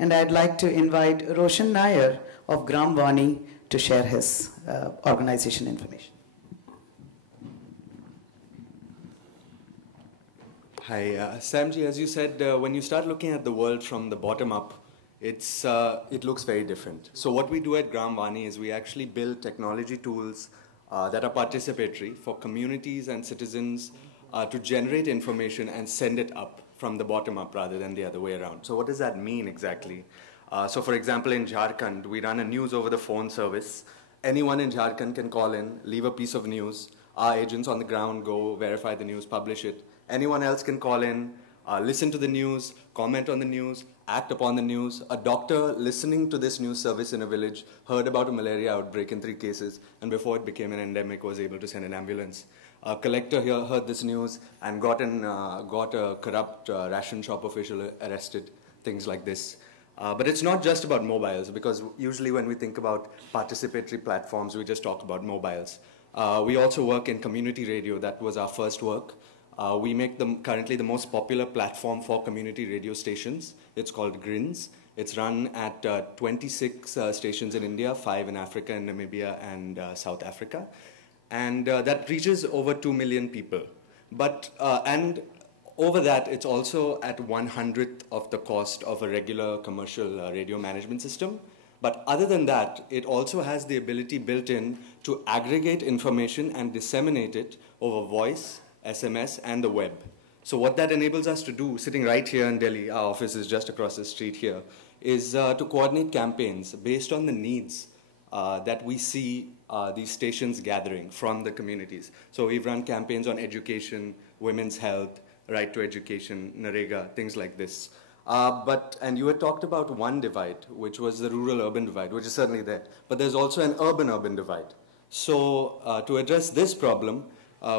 And I'd like to invite Roshan Nair of Gram Vani to share his organization information. Hi, Samji, as you said, when you start looking at the world from the bottom up, it looks very different. So what we do at Gram Vani is we actually build technology tools that are participatory for communities and citizens to generate information and send it up from the bottom up rather than the other way around. So what does that mean exactly? So for example, in Jharkhand, we run a news over the phone service. Anyone in Jharkhand can call in, leave a piece of news. Our agents on the ground go verify the news, publish it. Anyone else can call in, listen to the news, comment on the news, act upon the news. A doctor listening to this news service in a village heard about a malaria outbreak in 3 cases, and before it became an endemic was able to send an ambulance. A collector here heard this news and got a corrupt ration shop official arrested, things like this. But it's not just about mobiles, because usually when we think about participatory platforms, we just talk about mobiles. We also work in community radio. That was our first work. We make currently the most popular platform for community radio stations. It's called GRINS. It's run at 26 stations in India, 5 in Africa, in Namibia, and South Africa. And that reaches over 2 million people. And over that, it's also at 1/100th of the cost of a regular commercial radio management system. But other than that, it also has the ability built in to aggregate information and disseminate it over voice, SMS, and the web. So what that enables us to do, sitting right here in Delhi, our office is just across the street here, is to coordinate campaigns based on the needs that we see these stations gathering from the communities. So we've run campaigns on education, women's health, right to education, NREGA, things like this. And you had talked about one divide, which was the rural-urban divide, which is certainly there. But there's also an urban-urban divide. So to address this problem,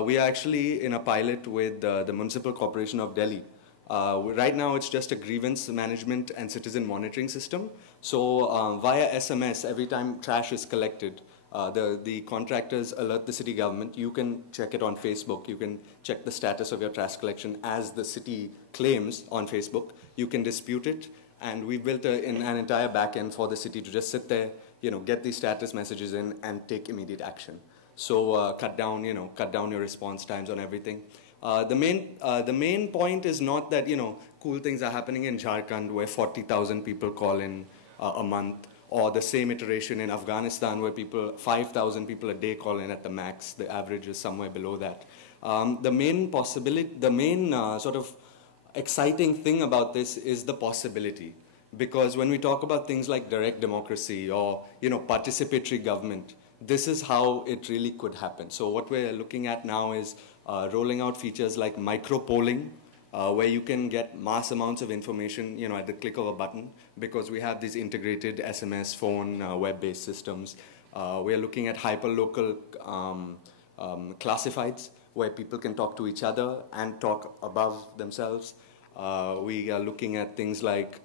we are actually in a pilot with the Municipal Corporation of Delhi. Right now, it's just a grievance management and citizen monitoring system. So via SMS, every time trash is collected, the contractors alert the city government. You can check it on Facebook. You can check the status of your trash collection as the city claims on Facebook. You can dispute it. And we've built an entire backend for the city to just sit there, get these status messages in and take immediate action. So cut down your response times on everything. The main point is not that, cool things are happening in Jharkhand where 40,000 people call in a month, or the same iteration in Afghanistan where 5,000 people a day call in at the max. The average is somewhere below that. The main sort of exciting thing about this is the possibility. Because when we talk about things like direct democracy or, participatory government, this is how it really could happen. So what we're looking at now is rolling out features like micro-polling, where you can get mass amounts of information, at the click of a button, because we have these integrated SMS, phone, web-based systems. We're looking at hyper-local classifieds, where people can talk to each other and talk above themselves. We are looking at things like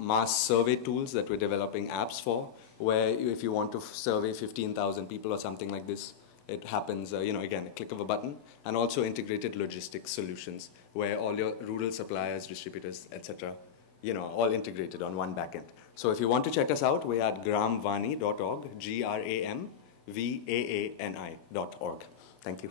mass survey tools that we're developing apps for, where if you want to survey 15,000 people or something like this, it happens, again, a click of a button, and also integrated logistics solutions, where all your rural suppliers, distributors, etc., all integrated on one backend. So if you want to check us out, we're at gramvani.org, GRAMVAANI.org. Thank you.